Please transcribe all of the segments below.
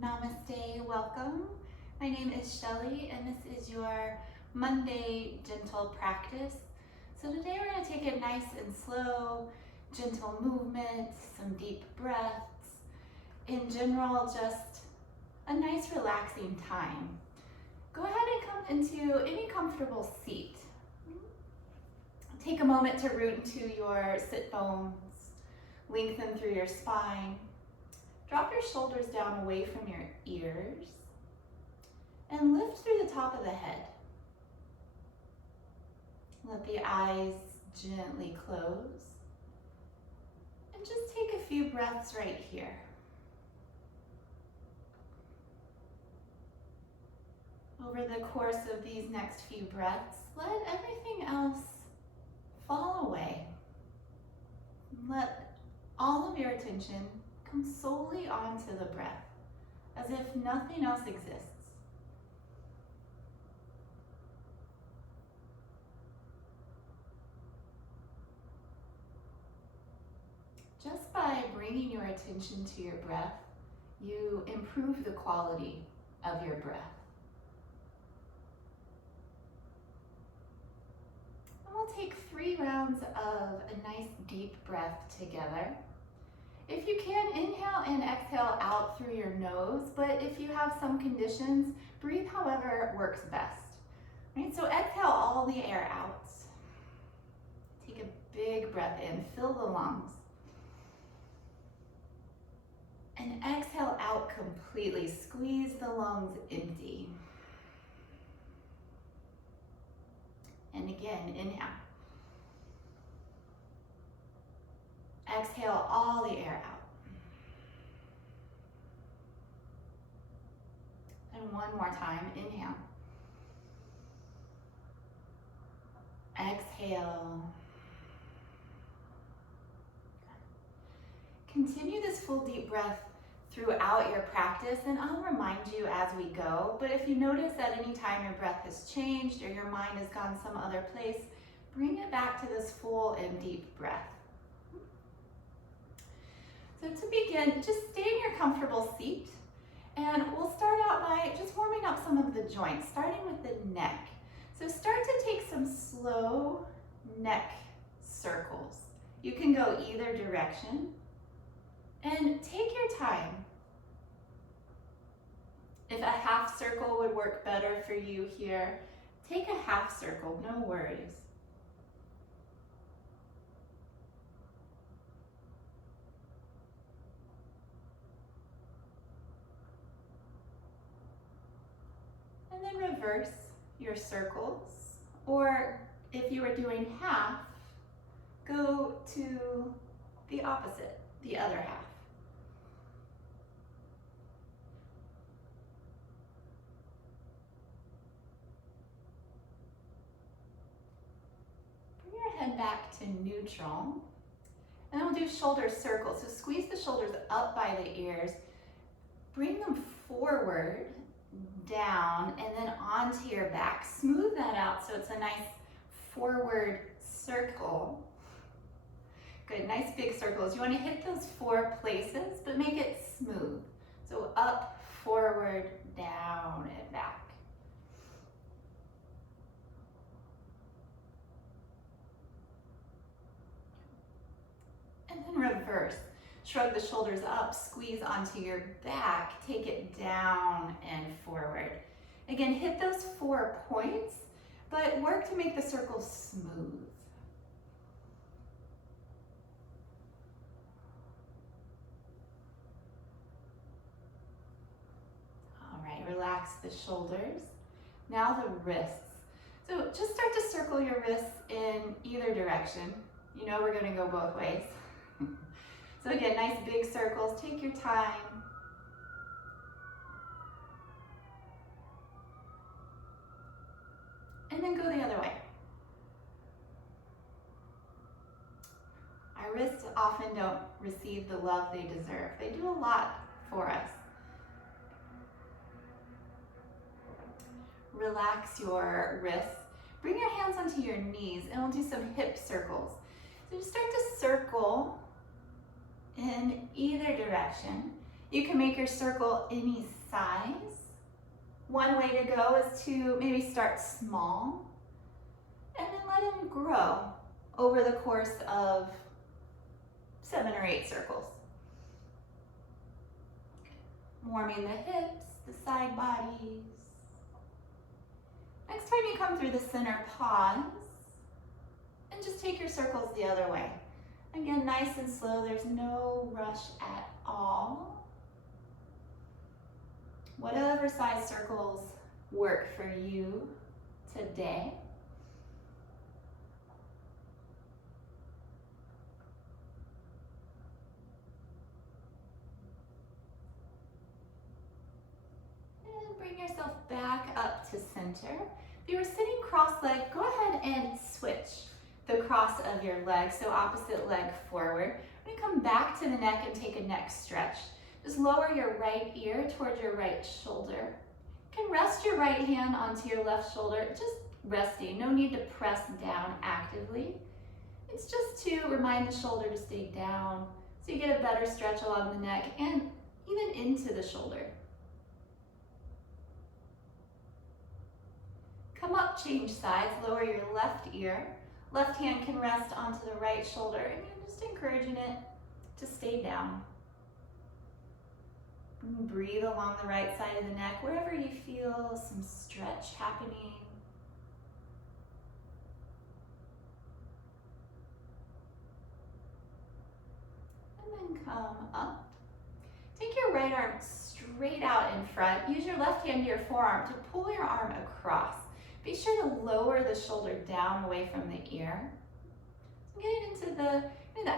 Namaste, welcome. My name is Shelley and this is your Monday gentle practice. So today we're going to take it nice and slow, gentle movement, some deep breaths. In general, just a nice relaxing time. Go ahead and come into any comfortable seat. Take a moment to root into your sit bones, lengthen through your spine. Drop your shoulders down away from your ears and lift through the top of the head. Let the eyes gently close and just take a few breaths right here. Over the course of these next few breaths, let everything else fall away. Let all of your attention come solely onto the breath, as if nothing else exists. Just by bringing your attention to your breath, you improve the quality of your breath. And we'll take 3 rounds of a nice deep breath together. If you can, inhale and exhale out through your nose, but if you have some conditions, breathe however works best. Right? So exhale all the air out. Take a big breath in, fill the lungs. And exhale out completely, squeeze the lungs empty. And again, inhale. Exhale all the air out. And one more time, inhale. Exhale. Continue this full deep breath throughout your practice, and I'll remind you as we go, but if you notice at any time your breath has changed or your mind has gone some other place, bring it back to this full and deep breath. So to begin, just stay in your comfortable seat, and we'll start out by just warming up some of the joints, starting with the neck. So start to take some slow neck circles. You can go either direction, and take your time. If a half circle would work better for you here, take a half circle, no worries. And then reverse your circles, or if you were doing half, go to the opposite, the other half. Bring your head back to neutral, and then we'll do shoulder circles. So squeeze the shoulders up by the ears, bring them forward, down, and then onto your back. Smooth that out so it's a nice forward circle. Good, nice big circles. You want to hit those 4 places, but make it smooth. So up, forward, down, and back. And then reverse. Shrug the shoulders up, squeeze onto your back, take it down and forward. Again, hit those 4 points, but work to make the circle smooth. All right, relax the shoulders. Now the wrists. So just start to circle your wrists in either direction. You know we're going to go both ways. So again, nice big circles, take your time. And then go the other way. Our wrists often don't receive the love they deserve. They do a lot for us. Relax your wrists. Bring your hands onto your knees and we'll do some hip circles. So just start to circle in either direction. You can make your circle any size. One way to go is to maybe start small and then let them grow over the course of 7 or 8 circles. Warming the hips, the side bodies. Next time you come through the center, pause and just take your circles the other way. Again, nice and slow, there's no rush at all. Whatever size circles work for you today. And bring yourself back up to center. If you were sitting cross-legged, go ahead and switch the cross of your leg, so opposite leg forward. We're gonna come back to the neck and take a neck stretch. Just lower your right ear towards your right shoulder. You can rest your right hand onto your left shoulder, just resting. No need to press down actively. It's just to remind the shoulder to stay down so you get a better stretch along the neck and even into the shoulder. Come up, change sides, lower your left ear. Left hand can rest onto the right shoulder, and you're just encouraging it to stay down. Breathe along the right side of the neck, wherever you feel some stretch happening. And then come up. Take your right arm straight out in front. Use your left hand to your forearm to pull your arm across. Be sure to lower the shoulder down away from the ear. So getting into the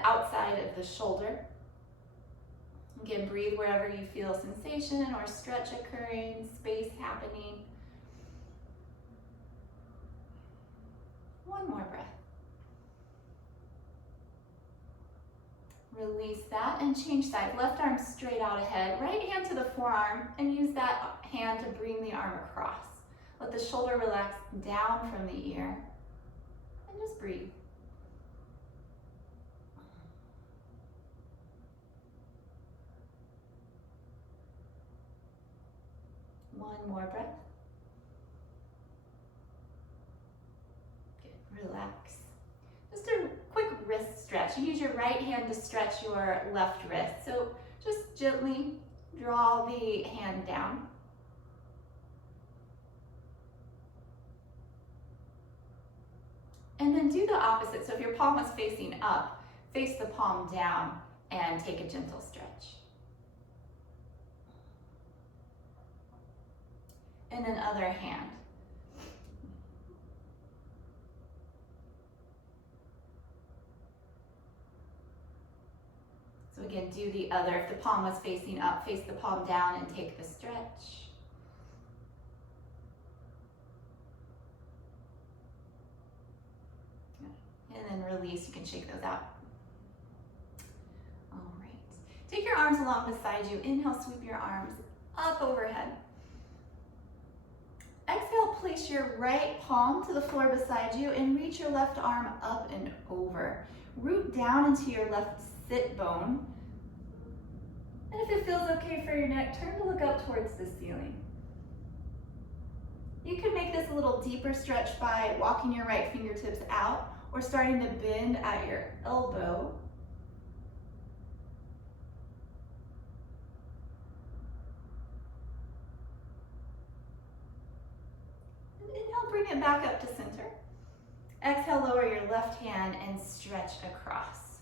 outside of the shoulder. Again, breathe wherever you feel sensation or stretch occurring, space happening. One more breath. Release that and change sides. Left arm straight out ahead. Right hand to the forearm and use that hand to bring the arm across. Let the shoulder relax down from the ear and just breathe. One more breath. Good. Relax. Just a quick wrist stretch. You use your right hand to stretch your left wrist. So just gently draw the hand down. And then do the opposite. So if your palm was facing up, face the palm down and take a gentle stretch. And then other hand. So again, do the other. If the palm was facing up, face the palm down and take the stretch. And then release, you can shake those out. All right. Take your arms along beside you. Inhale, sweep your arms up overhead. Exhale, place your right palm to the floor beside you and reach your left arm up and over. Root down into your left sit bone. And if it feels okay for your neck, turn to look up towards the ceiling. You can make this a little deeper stretch by walking your right fingertips out or starting to bend at your elbow. And inhale, bring it back up to center. Exhale, lower your left hand and stretch across.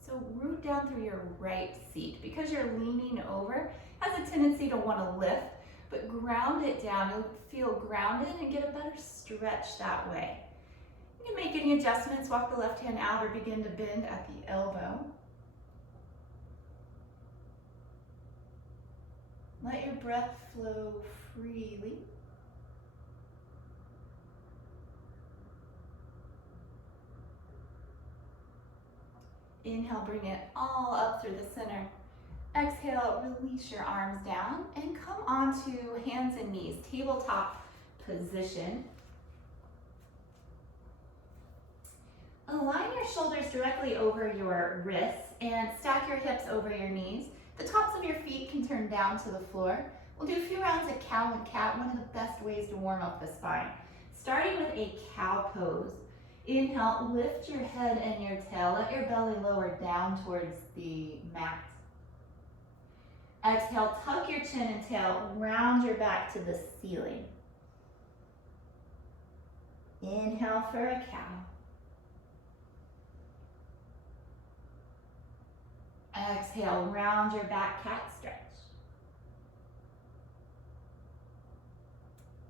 So root down through your right seat. Because you're leaning over, has a tendency to want to lift, but ground it down. You'll feel grounded and get a better stretch that way. You can make any adjustments, walk the left hand out or begin to bend at the elbow. Let your breath flow freely. Inhale, bring it all up through the center. Exhale, release your arms down and come onto hands and knees, tabletop position. Align your shoulders directly over your wrists and stack your hips over your knees. The tops of your feet can turn down to the floor. We'll do a few rounds of cow and cat, one of the best ways to warm up the spine. Starting with a cow pose. Inhale, lift your head and your tail. Let your belly lower down towards the mat. Exhale, tuck your chin and tail, round your back to the ceiling. Inhale for a cow. Exhale, round your back, cat stretch.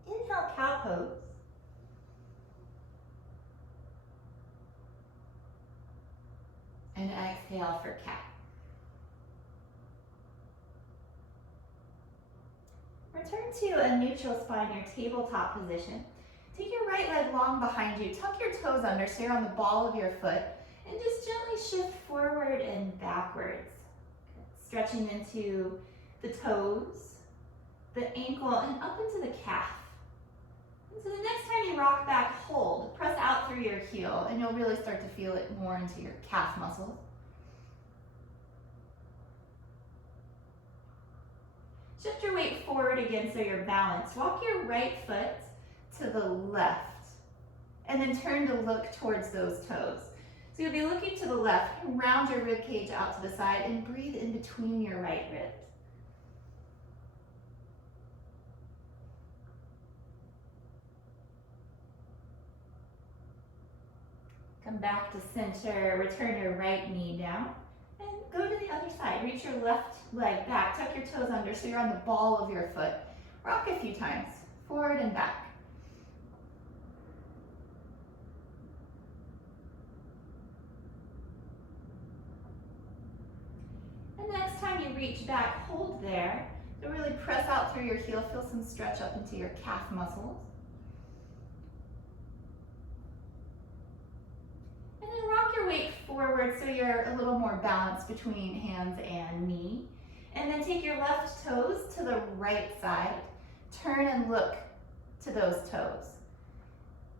Inhale, cow pose. And exhale for cat. Return to a neutral spine, your tabletop position. Take your right leg long behind you. Tuck your toes under, so you're on the ball of your foot. And just gently shift forward and backwards. Stretching into the toes, the ankle, and up into the calf. And so the next time you rock back, hold. Press out through your heel, and you'll really start to feel it more into your calf muscles. Shift your weight forward again so you're balanced. Walk your right foot to the left, and then turn to look towards those toes. So you'll be looking to the left, round your rib cage out to the side, and breathe in between your right ribs. Come back to center, return your right knee down, and go to the other side. Reach your left leg back, tuck your toes under so you're on the ball of your foot. Rock a few times, forward and back. And next time you reach back, hold there. So really press out through your heel, feel some stretch up into your calf muscles. And then rock your weight forward so you're a little more balanced between hands and knee. And then take your left toes to the right side. Turn and look to those toes.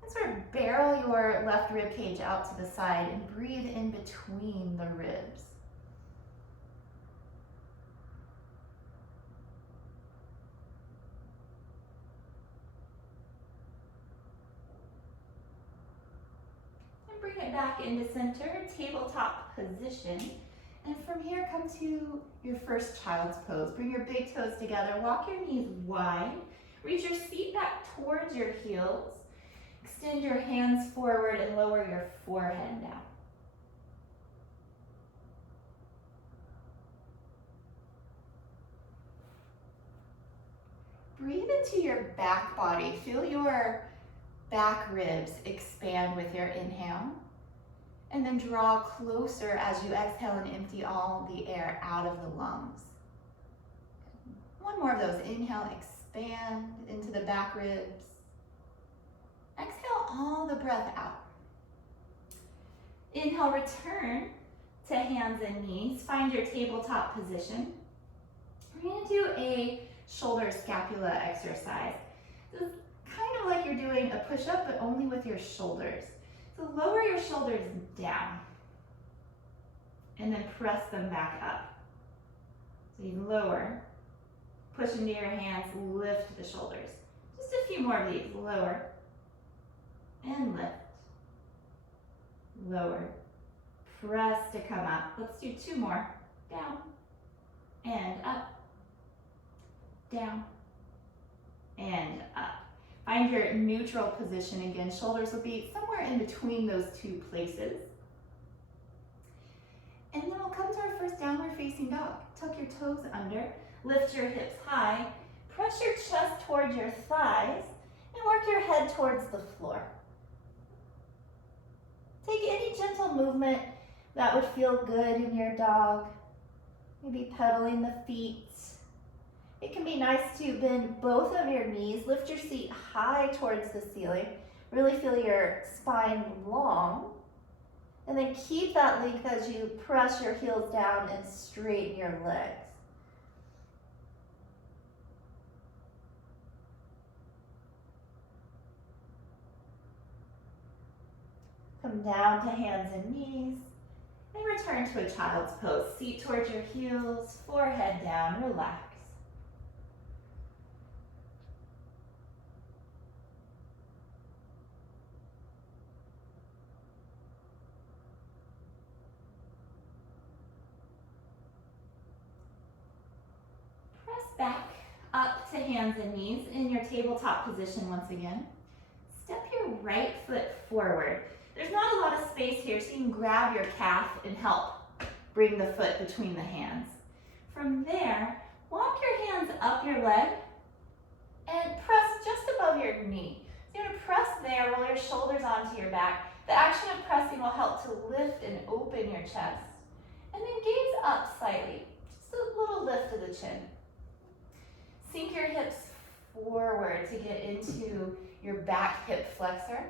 And sort of barrel your left rib cage out to the side and breathe in between the ribs. Bring it back into center, tabletop position. And from here, come to your first child's pose. Bring your big toes together, walk your knees wide, reach your feet back towards your heels, extend your hands forward and lower your forehead down. Breathe into your back body. Feel your back ribs expand with your inhale, and then draw closer as you exhale and empty all the air out of the lungs. One more of those. Inhale, expand into the back ribs. Exhale all the breath out. Inhale, return to hands and knees. Find your tabletop position. We're going to do a shoulder scapula exercise. This is kind of like you're doing a push-up, but only with your shoulders. So lower your shoulders down and then press them back up. So you lower, push into your hands, lift the shoulders. Just a few more of these. Lower and lift. Lower, press to come up. Let's do two more. Down and up. Down and up. Find your neutral position again. Shoulders will be somewhere in between those two places. And then we'll come to our first downward facing dog. Tuck your toes under, lift your hips high, press your chest towards your thighs, and work your head towards the floor. Take any gentle movement that would feel good in your dog. Maybe pedaling the feet. It can be nice to bend both of your knees, lift your seat high towards the ceiling, really feel your spine long, and then keep that length as you press your heels down and straighten your legs. Come down to hands and knees, and return to a child's pose. Seat towards your heels, forehead down, relax. Press back up to hands and knees in your tabletop position once again. Step your right foot forward. There's not a lot of space here, so you can grab your calf and help bring the foot between the hands. From there, walk your hands up your leg and press just above your knee. So you're going to press there, roll your shoulders onto your back. The action of pressing will help to lift and open your chest. And then gaze up slightly, just a little lift of the chin. Sink your hips forward to get into your back hip flexor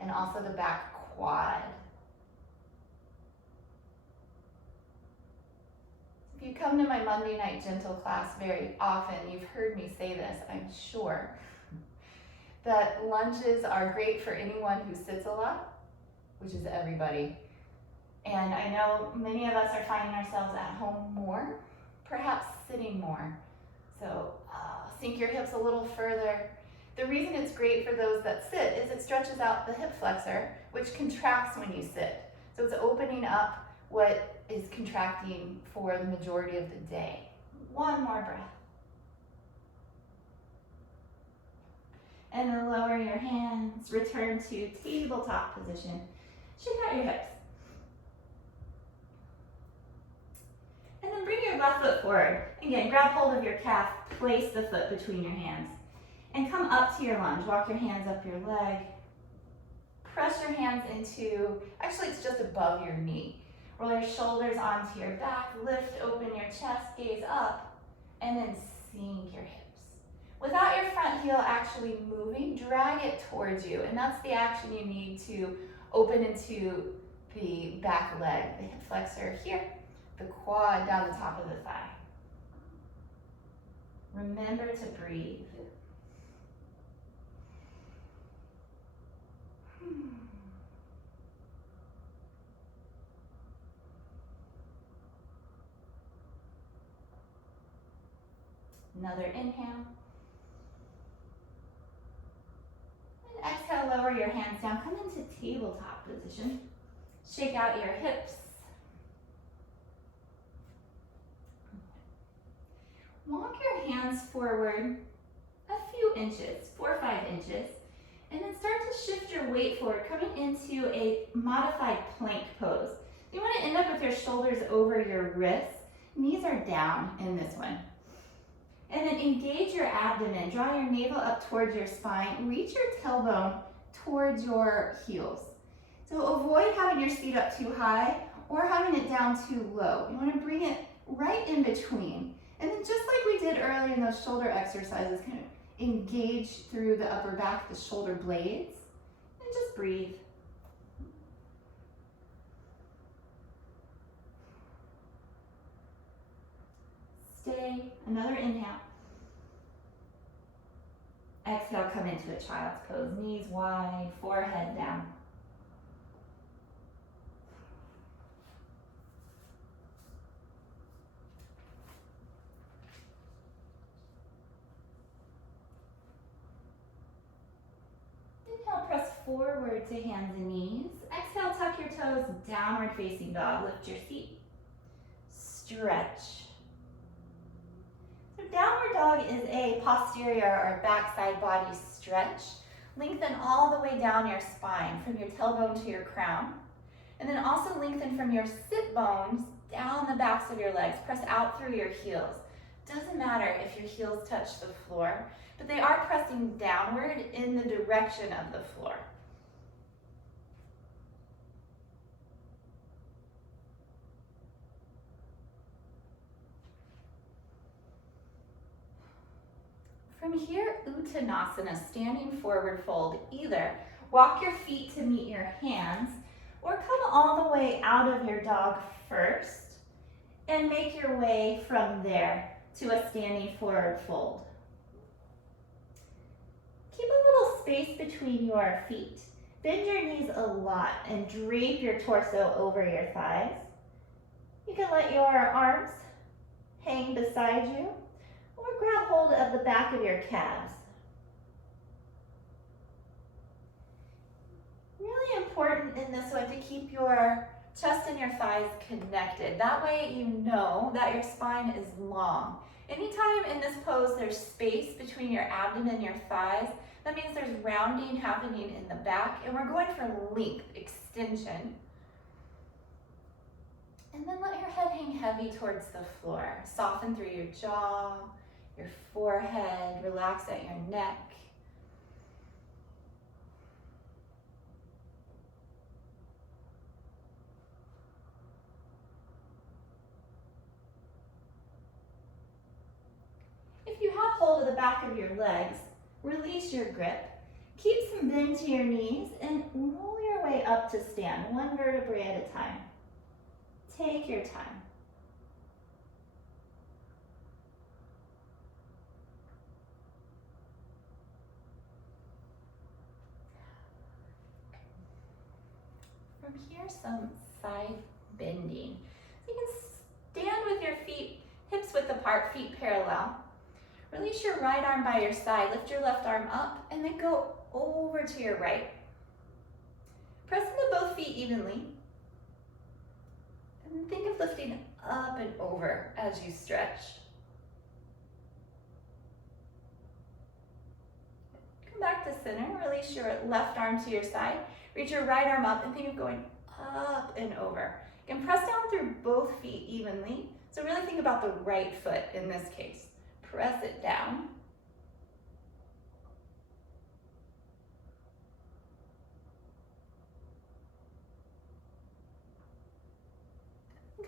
and also the back quad. If you come to my Monday night gentle class very often, you've heard me say this, I'm sure, that lunges are great for anyone who sits a lot, which is everybody. And I know many of us are finding ourselves at home more, perhaps sitting more. So sink your hips a little further. The reason it's great for those that sit is it stretches out the hip flexor, which contracts when you sit. So it's opening up what is contracting for the majority of the day. One more breath. And then lower your hands, return to tabletop position. Shake out your hips. And then bring your left foot forward. Again, grab hold of your calf, place the foot between your hands. And come up to your lunge. Walk your hands up your leg. Press your hands into, actually it's just above your knee. Roll your shoulders onto your back, lift open your chest, gaze up, and then sink your hips. Without your front heel actually moving, drag it towards you. And that's the action you need to open into the back leg, the hip flexor here, the quad down the top of the thigh. Remember to breathe. Another inhale. And exhale, lower your hands down. Come into tabletop position. Shake out your hips. Walk your hands forward a few inches, 4 or 5 inches, and then start to shift your weight forward, coming into a modified plank pose. You want to end up with your shoulders over your wrists. Knees are down in this one. And then engage your abdomen. Draw your navel up towards your spine. Reach your tailbone towards your heels. So avoid having your seat up too high or having it down too low. You want to bring it right in between. And then just like we did earlier in those shoulder exercises, kind of engage through the upper back, the shoulder blades, and just breathe. Stay. Another inhale. Exhale, come into a child's pose. Knees wide, forehead down. Inhale, press forward to hands and knees. Exhale, tuck your toes, downward facing dog. Lift your seat. Stretch. So downward dog is a posterior or backside body stretch. Lengthen all the way down your spine from your tailbone to your crown. And then also lengthen from your sit bones down the backs of your legs. Press out through your heels. Doesn't matter if your heels touch the floor, but they are pressing downward in the direction of the floor. From here, Uttanasana, standing forward fold. Either walk your feet to meet your hands or come all the way out of your dog first and make your way from there to a standing forward fold. Keep a little space between your feet Bend your knees a lot and drape your torso over your thighs. You can let your arms hang beside you or grab hold of the back of your calves. Really important in this one to keep your chest and your thighs connected. That way you know that your spine is long. Anytime in this pose there's space between your abdomen and your thighs, that means there's rounding happening in the back, and we're going for length, extension. And then let your head hang heavy towards the floor. Soften through your jaw, your forehead, relax at your neck. If you have hold of the back of your legs, release your grip. Keep some bend to your knees and roll your way up to stand, one vertebrae at a time. Take your time. From here, some side bending. So you can stand with your feet, hips width apart, feet parallel. Release your right arm by your side, lift your left arm up, and then go over to your right. Press into both feet evenly. And think of lifting up and over as you stretch. Come back to center, release your left arm to your side, reach your right arm up and think of going up and over. You can press down through both feet evenly, so really think about the right foot in this case. Press it down.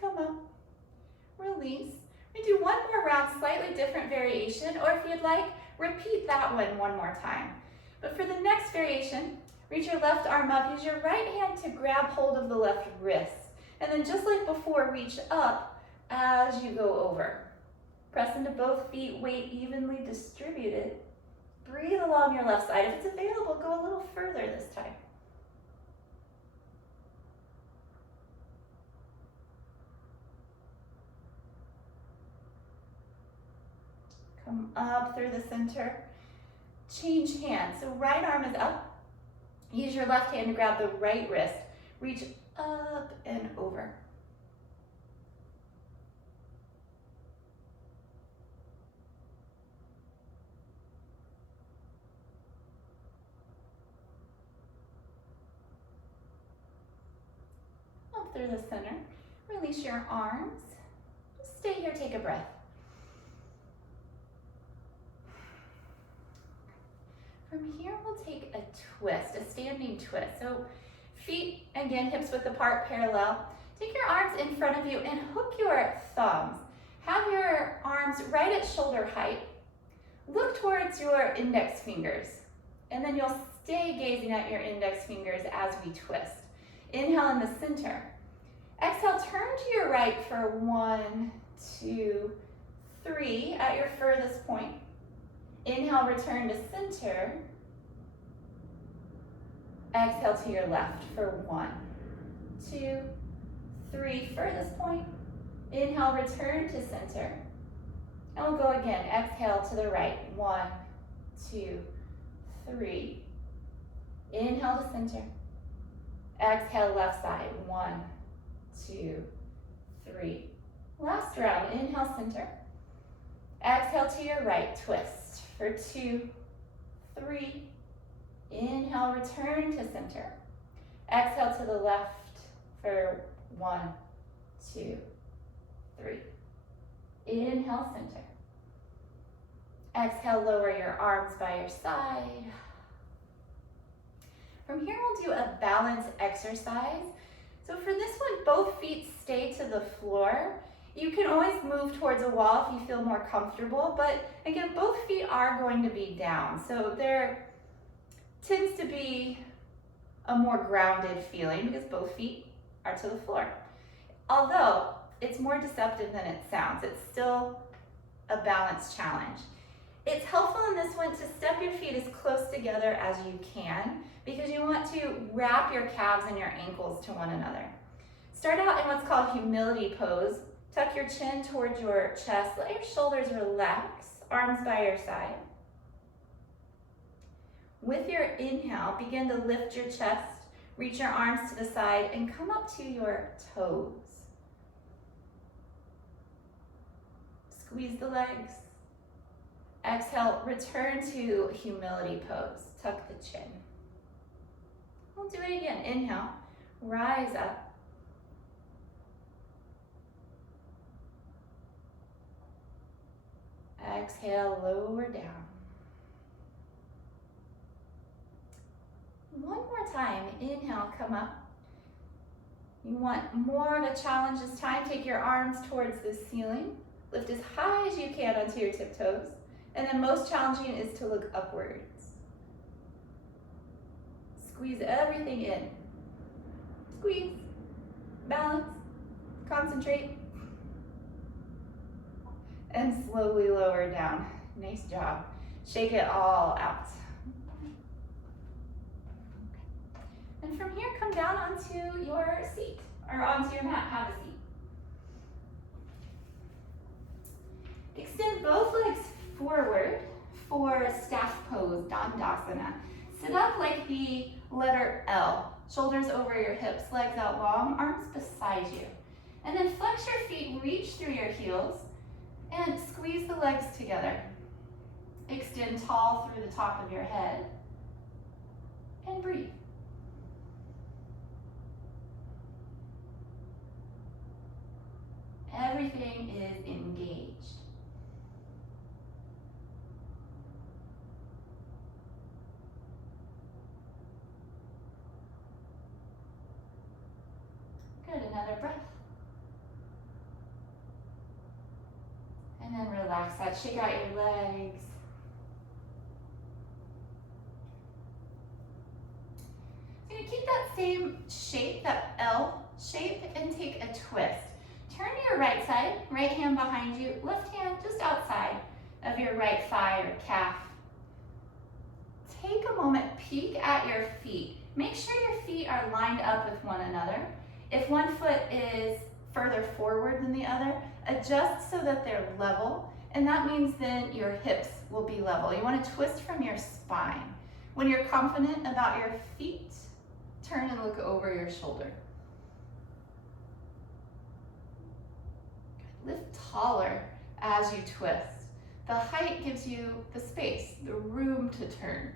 Come up, release. We do one more round, slightly different variation, or if you'd like, repeat that one more time. But for the next variation, reach your left arm up, use your right hand to grab hold of the left wrist. And then just like before, reach up as you go over. Press into both feet, weight evenly distributed. Breathe along your left side. If it's available, go a little further this time. Come up through the center. Change hands. So right arm is up. Use your left hand to grab the right wrist. Reach up and over. Up through the center. Release your arms. Just stay here, take a breath. From here, we'll take a twist, a standing twist. So feet, again, hips width apart, parallel. Take your arms in front of you and hook your thumbs. Have your arms right at shoulder height. Look towards your index fingers. And then you'll stay gazing at your index fingers as we twist. Inhale in the center. Exhale, turn to your right for 1, 2, 3 at your furthest point. Inhale, return to center. Exhale to your left for 1, 2, 3, furthest point. Inhale, return to center. And we'll go again. Exhale to the right. 1, 2, 3. Inhale to center. Exhale, left side. 1, 2, 3. Last round. Inhale, center. Exhale to your right. Twist for 2, 3. Inhale, return to center. Exhale to the left for 1, 2, 3. Inhale, center. Exhale, lower your arms by your side. From here, we'll do a balance exercise. So for this one, both feet stay to the floor. You can always move towards a wall if you feel more comfortable, but again, both feet are going to be down. So there tends to be a more grounded feeling because both feet are to the floor. Although it's more deceptive than it sounds, it's still a balance challenge. It's helpful in this one to step your feet as close together as you can because you want to wrap your calves and your ankles to one another. Start out in what's called humility pose. Tuck your chin towards your chest. Let your shoulders relax, arms by your side. With your inhale, begin to lift your chest, reach your arms to the side, and come up to your toes. Squeeze the legs. Exhale, return to humility pose. Tuck the chin. We'll do it again. Inhale, rise up. Exhale, lower down. One more time. Inhale, come up. You want more of a challenge this time. Take your arms towards the ceiling. Lift as high as you can onto your tiptoes. And then most challenging is to look upwards. Squeeze everything in. Squeeze, balance, concentrate, and slowly lower down. Nice job. Shake it all out. And from here, come down onto your seat, or onto your mat. Have a seat. Extend both legs forward for staff pose, Dandasana. Sit up like the letter L. Shoulders over your hips, legs out long, arms beside you. And then flex your feet, reach through your heels, and squeeze the legs together. Extend tall through the top of your head, and breathe. Everything is engaged. Good, another breath. And then relax that, shake out your legs. So you keep that same shape, that L shape, and take a twist. Turn your right side, right hand behind you, left hand just outside of your right thigh or calf. Take a moment, peek at your feet. Make sure your feet are lined up with one another. If one foot is further forward than the other, adjust so that they're level, and that means then your hips will be level. You want to twist from your spine. When you're confident about your feet, turn and look over your shoulder. Lift taller as you twist. The height gives you the space, the room to turn.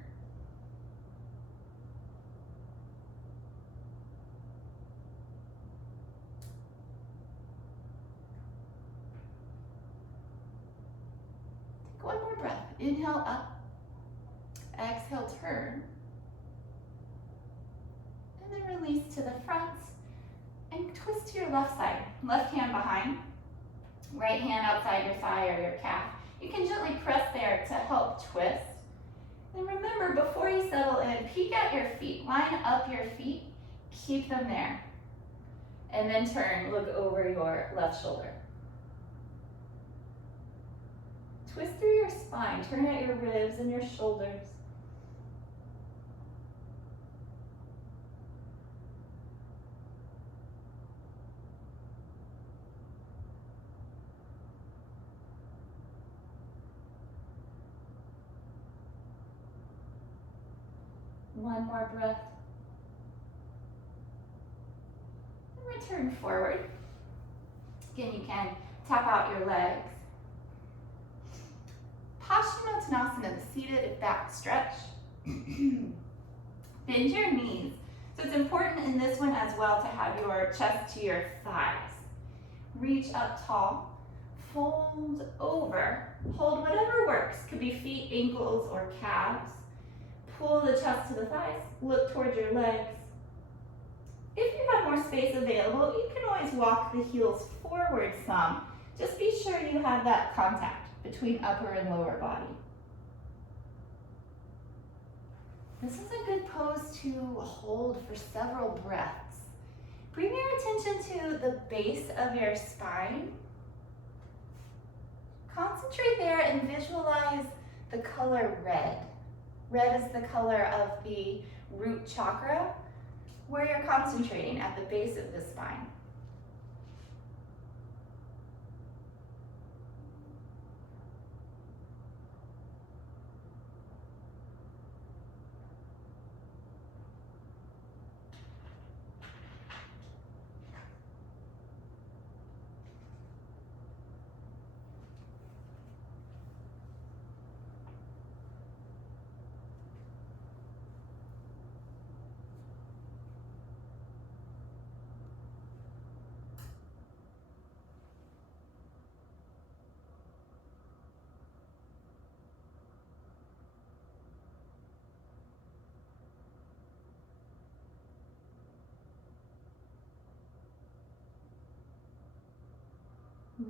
Take one more breath. Inhale up, exhale turn, and then release to the front and twist to your left side. Left hand behind. Right hand outside your thigh or your calf. You can gently press there to help twist. And remember, before you settle in, peek at your feet. Line up your feet. Keep them there. And then turn, look over your left shoulder. Twist through your spine. Turn at your ribs and your shoulders. One more breath. And return forward. Again, you can tap out your legs. Paschimottanasana, the seated back stretch. Bend your knees. So it's important in this one as well to have your chest to your thighs. Reach up tall. Fold over. Hold whatever works. Could be feet, ankles, or calves. Pull the chest to the thighs, look towards your legs. If you have more space available, you can always walk the heels forward some. Just be sure you have that contact between upper and lower body. This is a good pose to hold for several breaths. Bring your attention to the base of your spine. Concentrate there and visualize the color red. Red is the color of the root chakra, where you're concentrating at the base of the spine.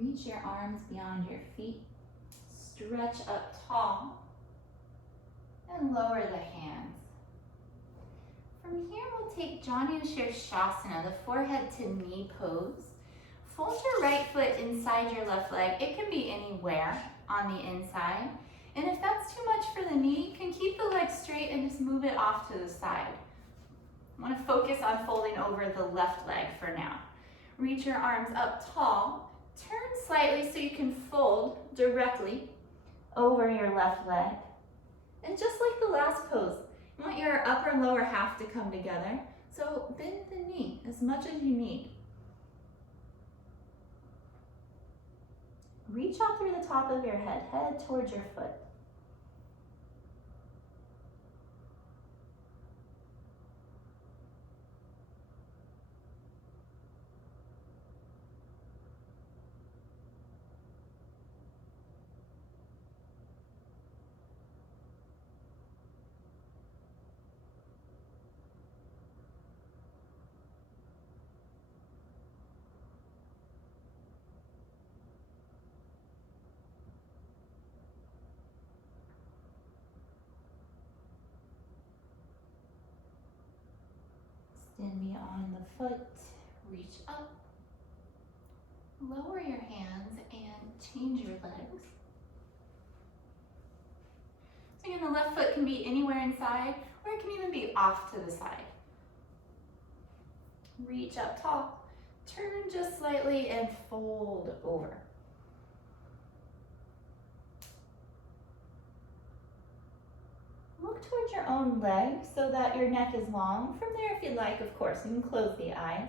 Reach your arms beyond your feet. Stretch up tall and lower the hands. From here, we'll take Janu Shirshasana, the forehead to knee pose. Fold your right foot inside your left leg. It can be anywhere on the inside. And if that's too much for the knee, you can keep the leg straight and just move it off to the side. I want to focus on folding over the left leg for now. Reach your arms up tall. Turn slightly so you can fold directly over your left leg. And just like the last pose, you want your upper and lower half to come together. So bend the knee as much as you need. Reach out through the top of your head, head towards your foot. Stand beyond the foot, reach up, lower your hands and change your legs. So again, the left foot can be anywhere inside, or it can even be off to the side. Reach up tall, turn just slightly and fold over. Look towards your own leg so that your neck is long. From there, if you'd like, of course, you can close the eyes.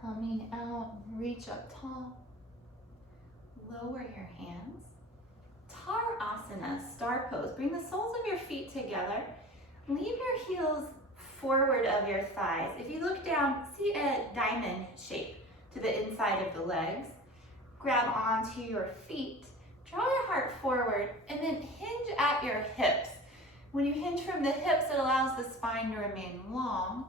Coming out, reach up tall. Lower your hands. Asana, star pose. Bring the soles of your feet together. Leave your heels forward of your thighs. If you look down, see a diamond shape to the inside of the legs. Grab onto your feet. Draw your heart forward and then hinge at your hips. When you hinge from the hips, it allows the spine to remain long.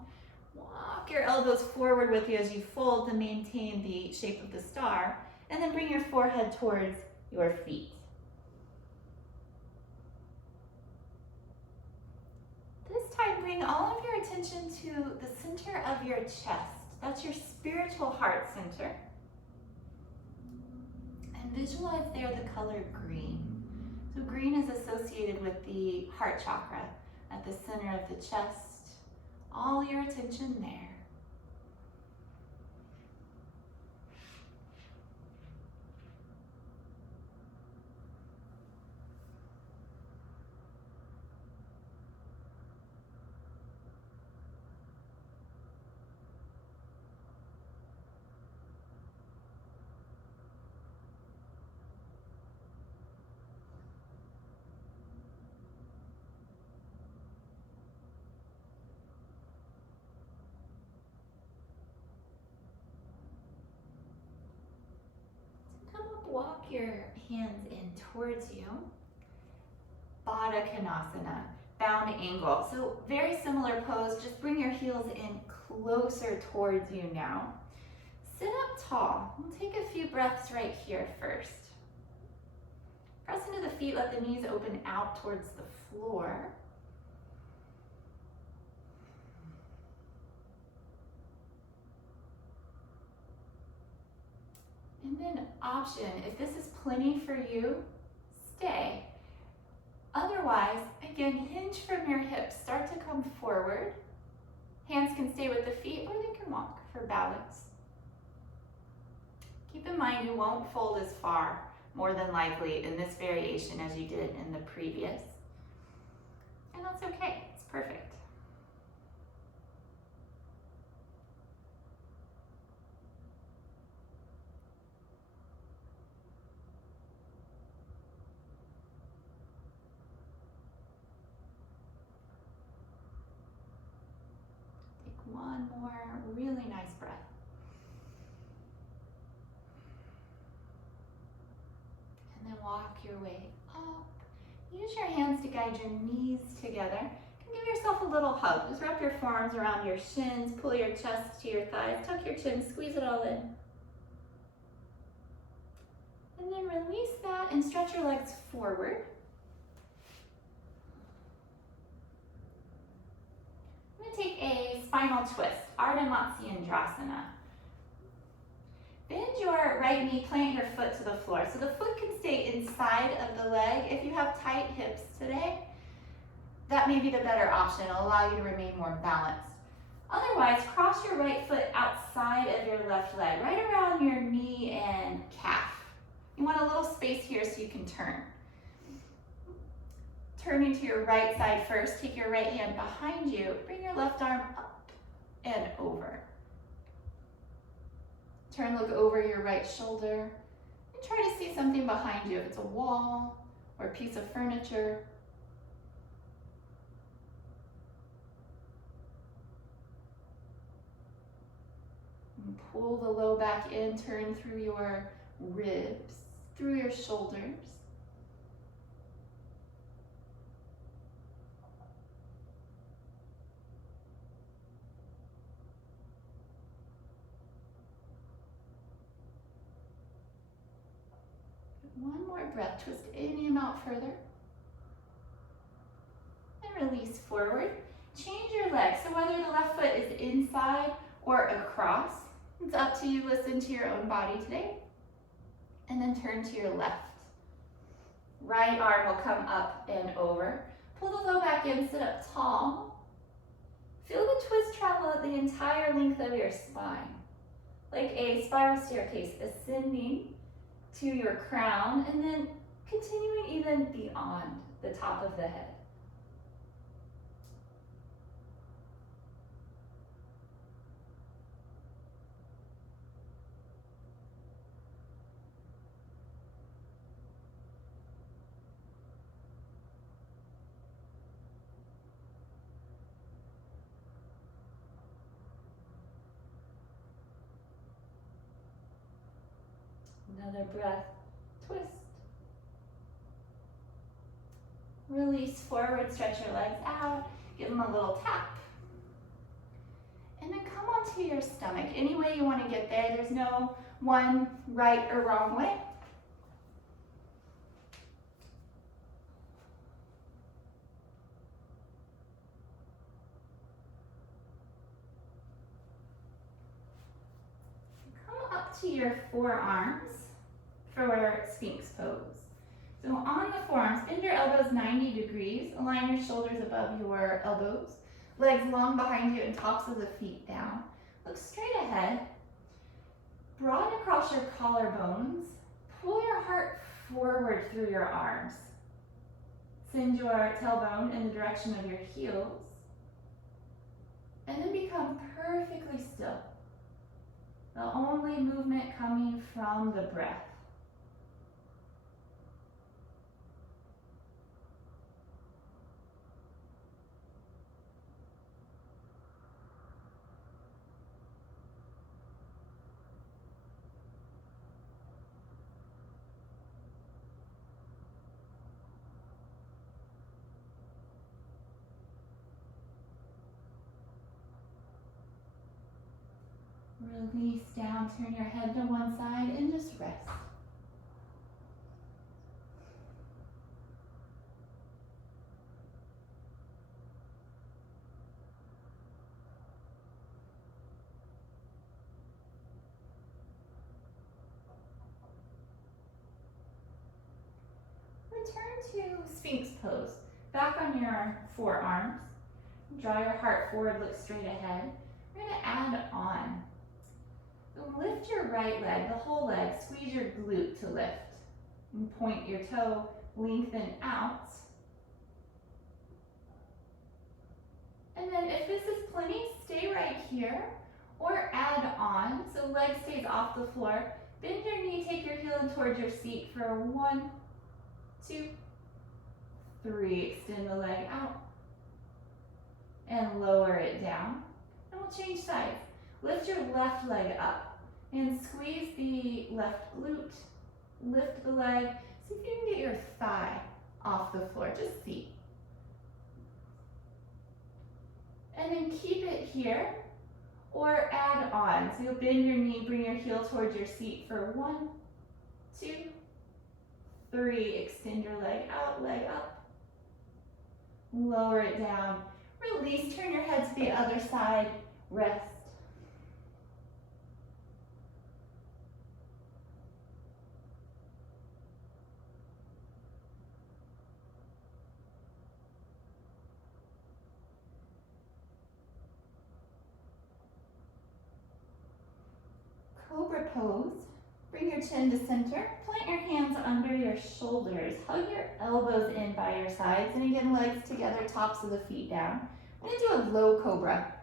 Walk your elbows forward with you as you fold to maintain the shape of the star, and then bring your forehead towards your feet. This time, bring all of your attention to the center of your chest. That's your spiritual heart center. And visualize there the color green. So green is associated with the heart chakra at the center of the chest. All your attention there. walk your hands in towards you. Baddha Konasana, bound angle. So very similar pose, just bring your heels in closer towards you now. Sit up tall. We'll take a few breaths right here first. Press into the feet, let the knees open out towards the floor. And then option, if this is plenty for you, stay. Otherwise, again, hinge from your hips. Start to come forward. Hands can stay with the feet or they can walk for balance. Keep in mind you won't fold as far, more than likely, in this variation as you did in the previous. And that's okay, it's perfect. Take one more really nice breath. And then walk your way up. Use your hands to guide your knees together. You can give yourself a little hug. Just wrap your forearms around your shins, pull your chest to your thighs, tuck your chin, squeeze it all in. And then release that and stretch your legs forward. I'm going to take a spinal twist, Ardha Matsyendrasana. Bend your right knee, plant your foot to the floor. So the foot can stay inside of the leg. If you have tight hips today, that may be the better option. It'll allow you to remain more balanced. Otherwise, cross your right foot outside of your left leg, right around your knee and calf. You want a little space here so you can turn. Turning to your right side first, take your right hand behind you, bring your left arm up and over. Turn, look over your right shoulder, and try to see something behind you, if it's a wall or a piece of furniture. And pull the low back in, turn through your ribs, through your shoulders. One more breath, twist any amount further. And release forward. Change your leg, so whether the left foot is inside or across, it's up to you. Listen to your own body today. And then turn to your left. Right arm will come up and over. Pull the low back in, sit up tall. Feel the twist travel the entire length of your spine, like a spiral staircase ascending to your crown and then continuing even beyond the top of the head. Another breath, twist. Release forward, stretch your legs out, give them a little tap. And then come onto your stomach. Any way you want to get there, there's no one right or wrong way. Come up to your forearms for Sphinx pose. So on the forearms, bend your elbows 90 degrees, align your shoulders above your elbows, legs long behind you and tops of the feet down. Look straight ahead, broaden across your collarbones, pull your heart forward through your arms. Send your tailbone in the direction of your heels, and then become perfectly still. The only movement coming from the breath. Release down, turn your head to one side and just rest. Return to Sphinx pose. Back on your forearms. Draw your heart forward, look straight ahead. We're going to add on. Lift your right leg, the whole leg. Squeeze your glute to lift. And point your toe, lengthen out. And then if this is plenty, stay right here or add on. So leg stays off the floor. Bend your knee, take your heel in towards your seat for 1, 2, 3. Extend the leg out and lower it down. And we'll change sides. Lift your left leg up and squeeze the left glute. Lift the leg. See if you can get your thigh off the floor. Just see. And then keep it here or add on. So you'll bend your knee, bring your heel towards your seat for 1, 2, 3. Extend your leg out, leg up. Lower it down. Release, turn your head to the other side, rest. Cobra pose. Bring your chin to center. Plant your hands under your shoulders. Hug your elbows in by your sides. And again, legs together, tops of the feet down. We're going to do a low cobra.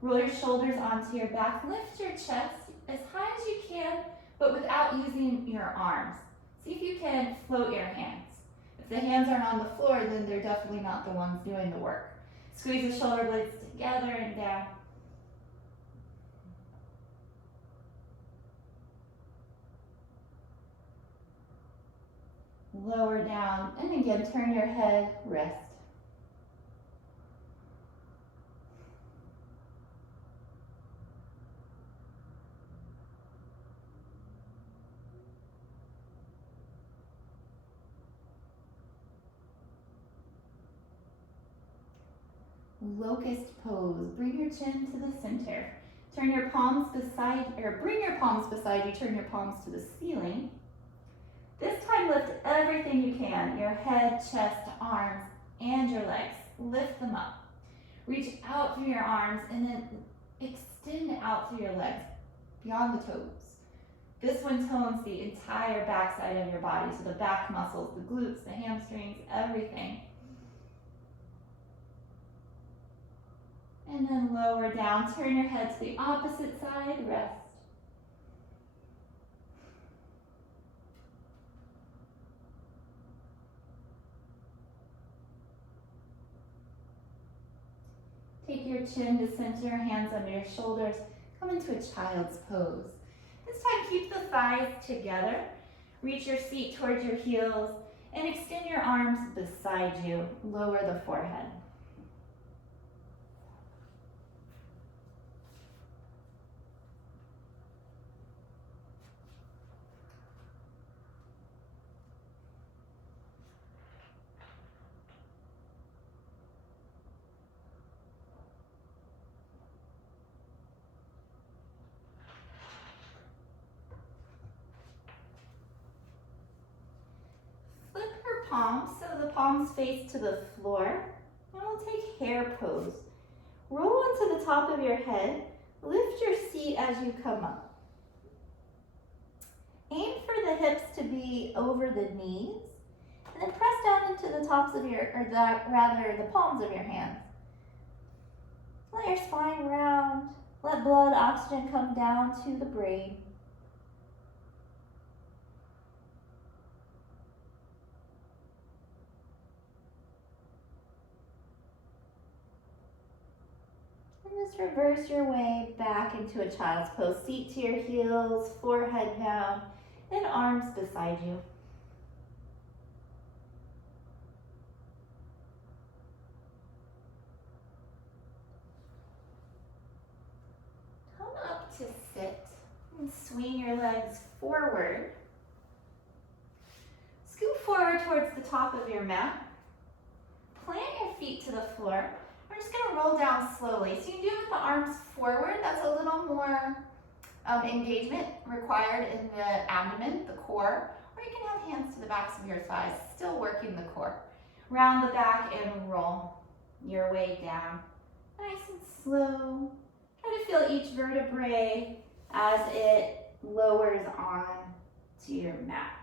Roll your shoulders onto your back. Lift your chest as high as you can, but without using your arms. See if you can float your hands. If the hands aren't on the floor, then they're definitely not the ones doing the work. Squeeze the shoulder blades together and down. Lower down, and again, turn your head, rest. Locust pose. Bring your chin to the center. Turn your palms beside, or bring your palms beside you, turn your palms to the ceiling. This time lift everything you can, your head, chest, arms, and your legs. Lift them up. Reach out through your arms and then extend out through your legs, beyond the toes. This one tones the entire backside of your body, so the back muscles, the glutes, the hamstrings, everything. And then lower down, turn your head to the opposite side, rest. Take your chin to center, hands under your shoulders. Come into a child's pose. This time, keep the thighs together. Reach your seat towards your heels and extend your arms beside you. Lower the forehead. Palms, so the palms face to the floor, and we'll take hare pose. Roll into the top of your head, lift your seat as you come up. Aim for the hips to be over the knees, and then press down into the tops of your, the palms of your hands. Let your spine round, let blood, oxygen come down to the brain. Just reverse your way back into a child's pose. Seat to your heels, forehead down, and arms beside you. Come up to sit. swing your legs forward. Scoot forward towards the top of your mat. Plant your feet to the floor. We're just going to roll down slowly. So you can do it with the arms forward. That's a little more engagement required in the abdomen, the core. Or you can have hands to the backs of your thighs, still working the core. Round the back and roll your way down. Nice and slow. Try to feel each vertebrae as it lowers on to your mat.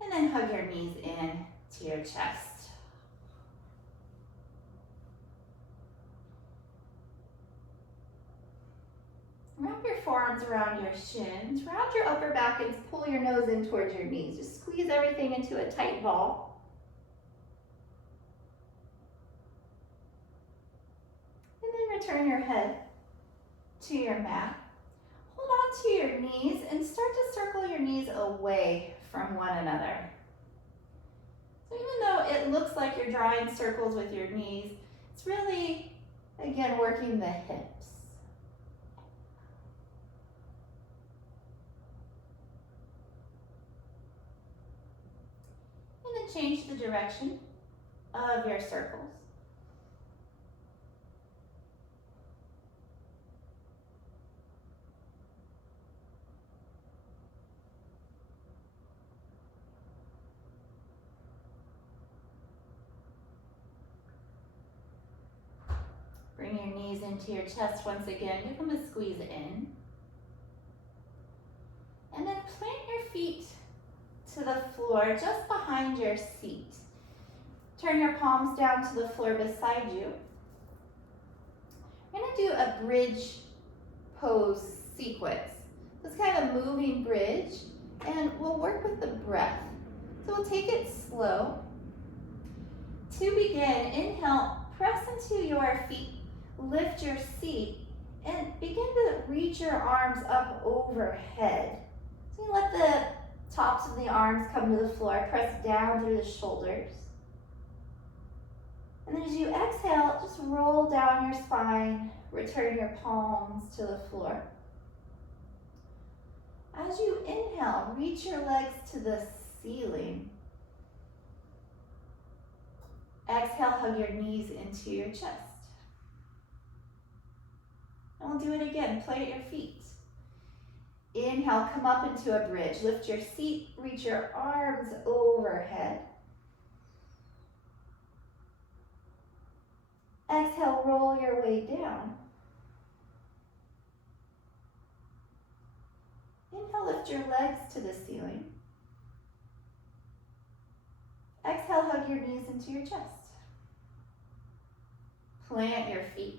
And then hug your knees in to your chest. Wrap your forearms around your shins. Round your upper back and pull your nose in towards your knees. Just squeeze everything into a tight ball. And then return your head to your mat. Hold on to your knees and start to circle your knees away from one another. So even though it looks like you're drawing circles with your knees, it's really, again, working the hips. And then change the direction of your circles. Bring your knees into your chest once again. Give them a squeeze in. And then plant your feet to the floor just behind your seat. Turn your palms down to the floor beside you. We're going to do a bridge pose sequence. It's kind of a moving bridge, and we'll work with the breath. So we'll take it slow. To begin, inhale, press into your feet. Lift your seat and begin to reach your arms up overhead. So you let the tops of the arms come to the floor, press down through the shoulders. And then as you exhale, just roll down your spine, return your palms to the floor. As you inhale, reach your legs to the ceiling. Exhale, hug your knees into your chest. And we'll do it again. Plant your feet. Inhale, come up into a bridge. Lift your seat, reach your arms overhead. Exhale, roll your way down. Inhale, lift your legs to the ceiling. Exhale, hug your knees into your chest. Plant your feet.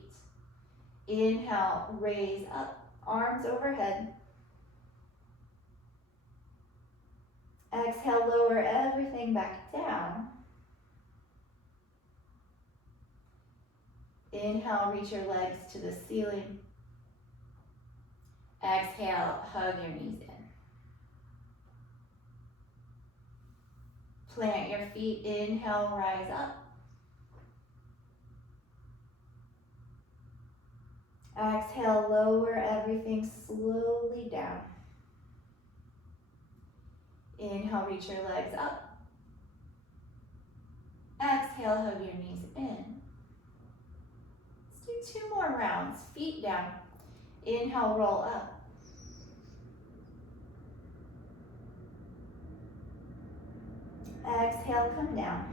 Inhale, raise up, arms overhead. Exhale, lower everything back down. Inhale, reach your legs to the ceiling. Exhale, hug your knees in. Plant your feet, inhale, rise up. Exhale, lower everything slowly down. Inhale, reach your legs up. Exhale, hug your knees in. Let's do 2 more rounds. Feet down. Inhale, roll up. Exhale, come down.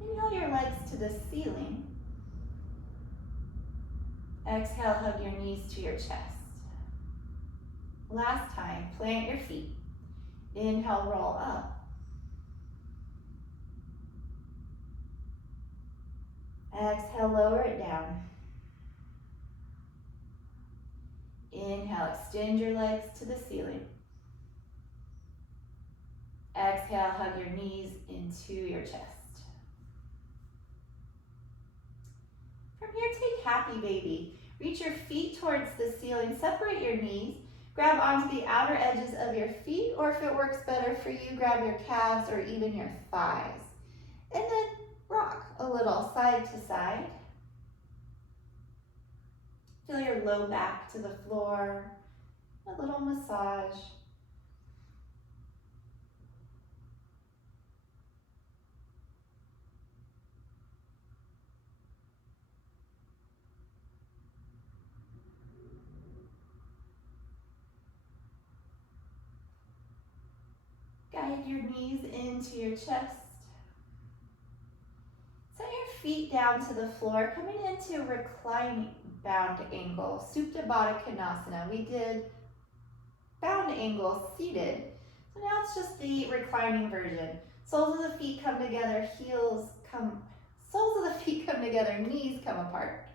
Inhale your legs to the ceiling. Exhale, hug your knees to your chest. Last time, plant your feet. Inhale, roll up. Exhale, lower it down. Inhale, extend your legs to the ceiling. Exhale, hug your knees into your chest. From here, take happy baby. Reach your feet towards the ceiling, separate your knees, grab onto the outer edges of your feet, or if it works better for you, grab your calves or even your thighs. And then Rock a little side to side. Feel your low back to the floor. A little massage. Guide your knees into your chest. Set your feet down to the floor, coming into reclining bound angle, Supta Baddha Konasana. We did bound angle seated, so now it's just the reclining version. Soles of the feet come together, soles of the feet come together, knees come apart.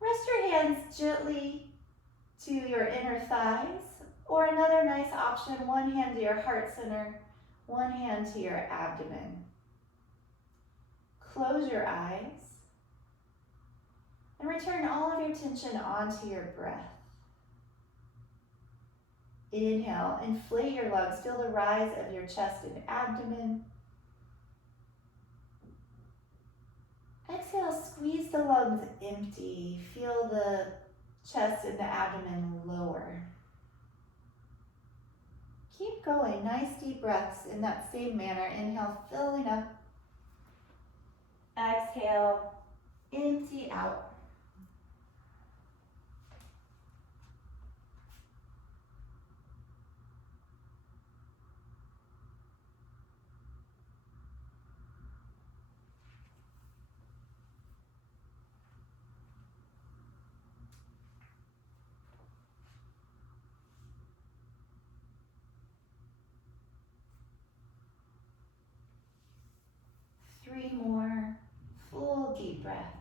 Rest your hands gently to your inner thighs, or another nice option, one hand to your heart center, one hand to your abdomen. Close your eyes and return all of your attention onto your breath. Inhale, inflate your lungs, feel the rise of your chest and abdomen. Exhale, squeeze the lungs empty. Feel the chest and the abdomen lower. Keep going, nice deep breaths in that same manner. Inhale, filling up. Exhale, empty out. Three more full deep breaths.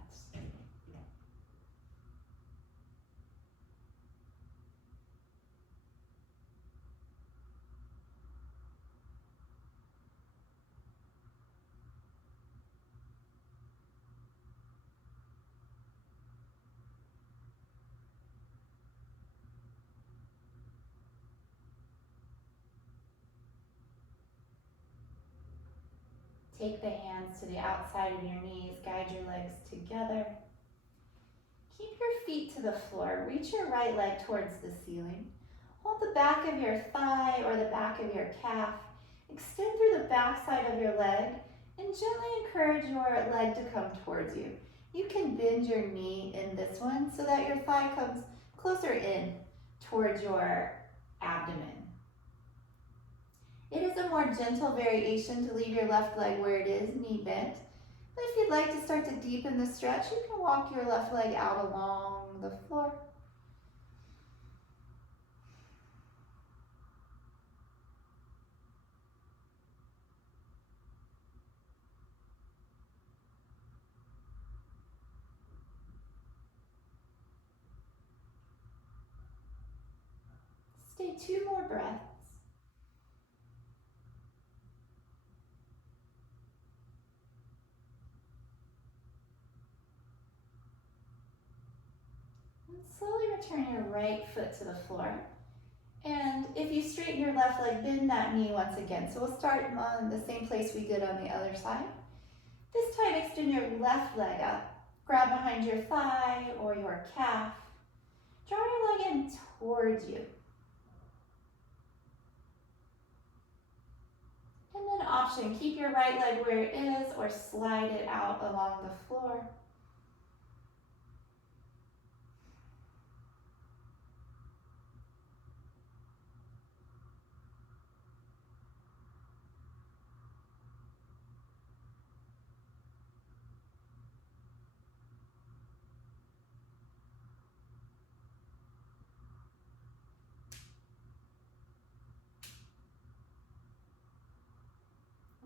Take the hands to the outside of your knees, guide your legs together. Keep your feet to the floor, reach your right leg towards the ceiling. Hold the back of your thigh or the back of your calf. Extend through the back side of your leg and gently encourage your leg to come towards you. You can bend your knee in this one so that your thigh comes closer in towards your abdomen. It is a more gentle variation to leave your left leg where it is, knee bent. But if you'd like to start to deepen the stretch, you can walk your left leg out along the floor. Stay 2 more breaths. Slowly return your right foot to the floor. And if you straighten your left leg, bend that knee once again. So we'll start on the same place we did on the other side. This time extend your left leg up. Grab behind your thigh or your calf. Draw your leg in towards you. And then option, keep your right leg where it is or slide it out along the floor.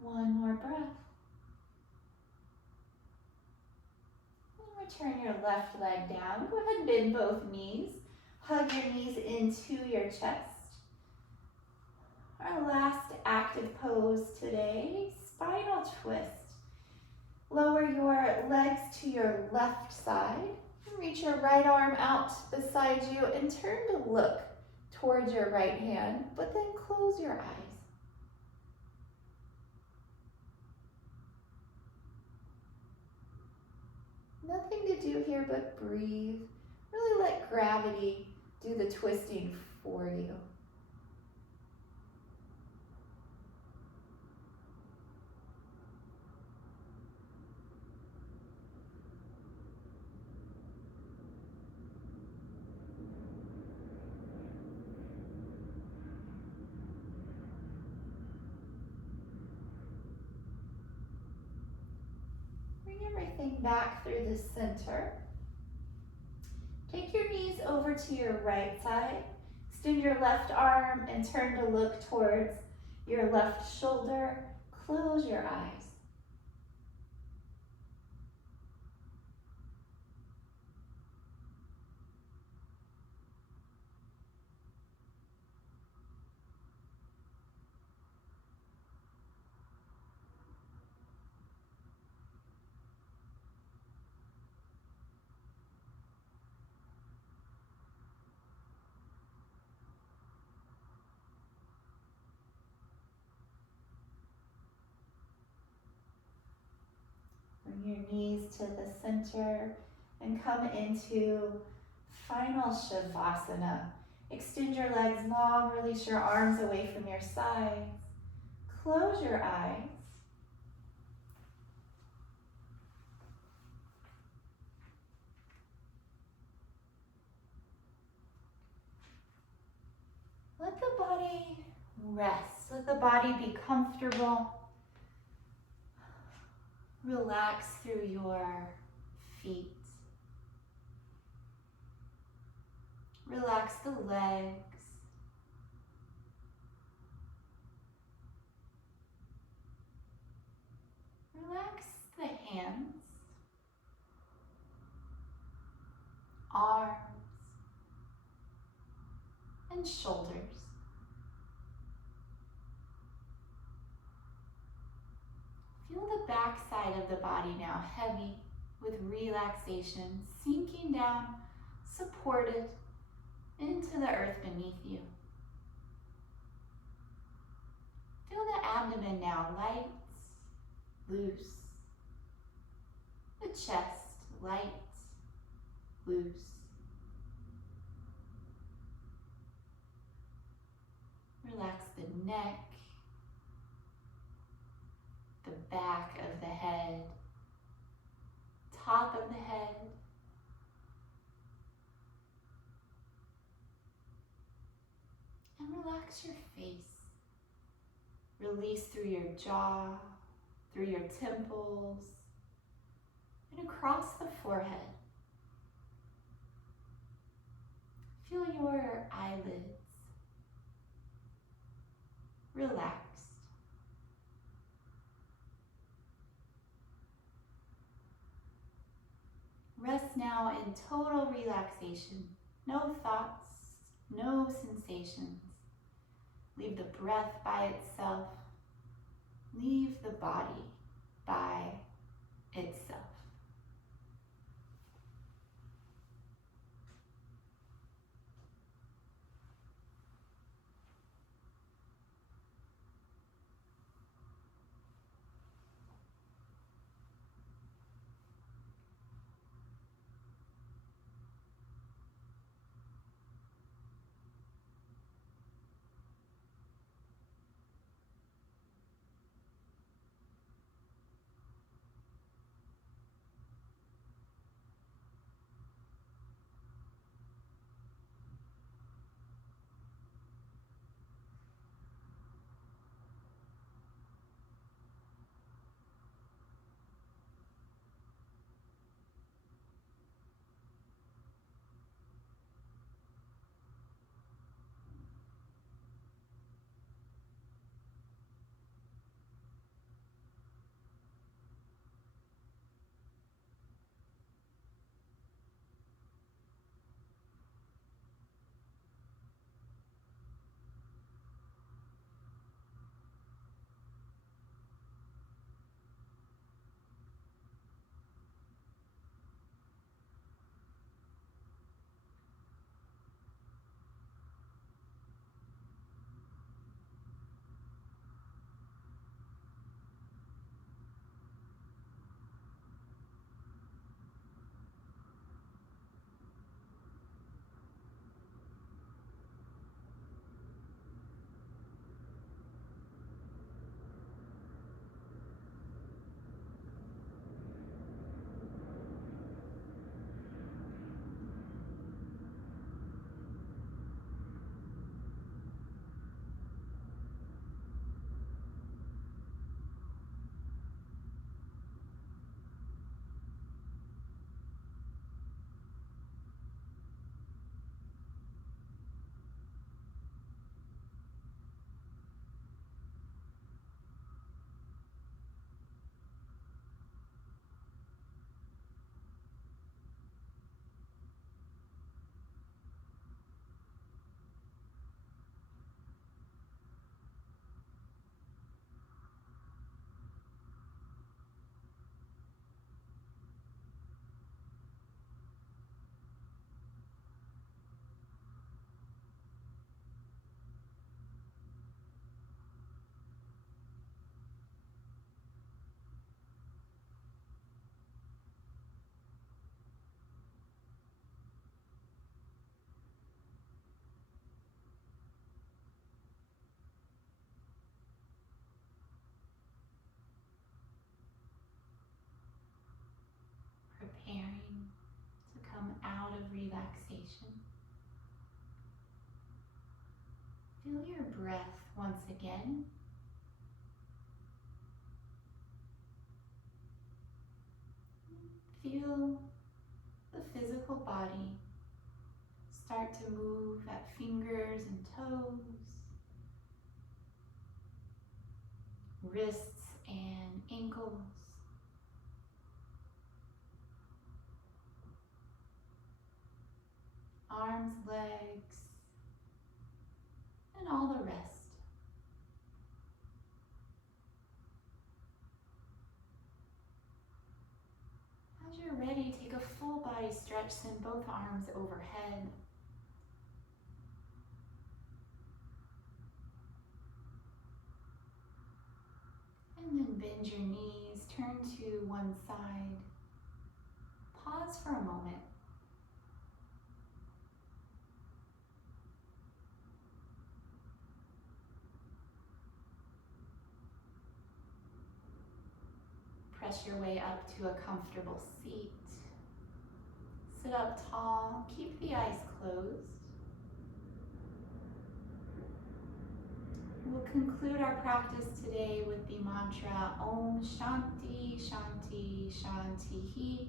One more breath. And return your left leg down. Go ahead and bend both knees. Hug your knees into your chest. Our last active pose today, spinal twist. Lower your legs to your left side. Reach your right arm out beside you and turn to look towards your right hand, but then close your eyes. Nothing to do here but breathe. Really let gravity do the twisting for you. Bring everything back through the center. Take your knees over to your right side. Extend your left arm and turn to look towards your left shoulder. Close your eyes. Bring your knees to the center and come into final Shavasana. Extend your legs long, release your arms away from your sides. Close your eyes. Let the body rest. Let the body be comfortable. Relax through your feet. Relax the legs. Relax the hands, arms, and shoulders. Feel the back side of the body now heavy with relaxation, sinking down, supported into the earth beneath you. Feel the abdomen now light, loose. The chest light, loose. Relax the neck, the back of the head, top of the head, and relax your face. Release through your jaw, through your temples, and across the forehead. Feel your eyelids relaxed. Rest now in total relaxation. No thoughts, no sensations. Leave the breath by itself. Leave the body by itself. sensation. Feel your breath once again. Feel the physical body start to move at fingers and toes, wrists and ankles, arms, legs, and all the rest. As you're ready, take a full body stretch, send both arms overhead. And then bend your knees, turn to one side. Pause for a moment. Press your way up to a comfortable seat. Sit up tall, keep the eyes closed. We'll conclude our practice today with the mantra Om Shanti Shanti Shanti,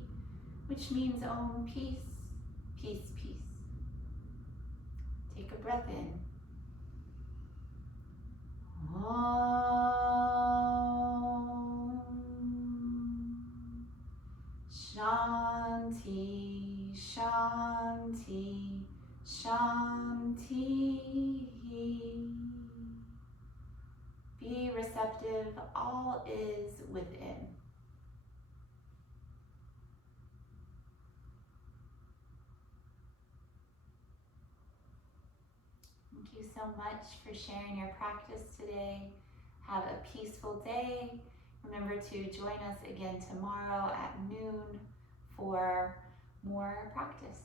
which means Om peace, peace, peace. Take a breath in. Om Shanti Shanti Shanti. Be receptive, all is within. Thank you so much for sharing your practice today. Have a peaceful day. Remember to join us again tomorrow at noon for more practice.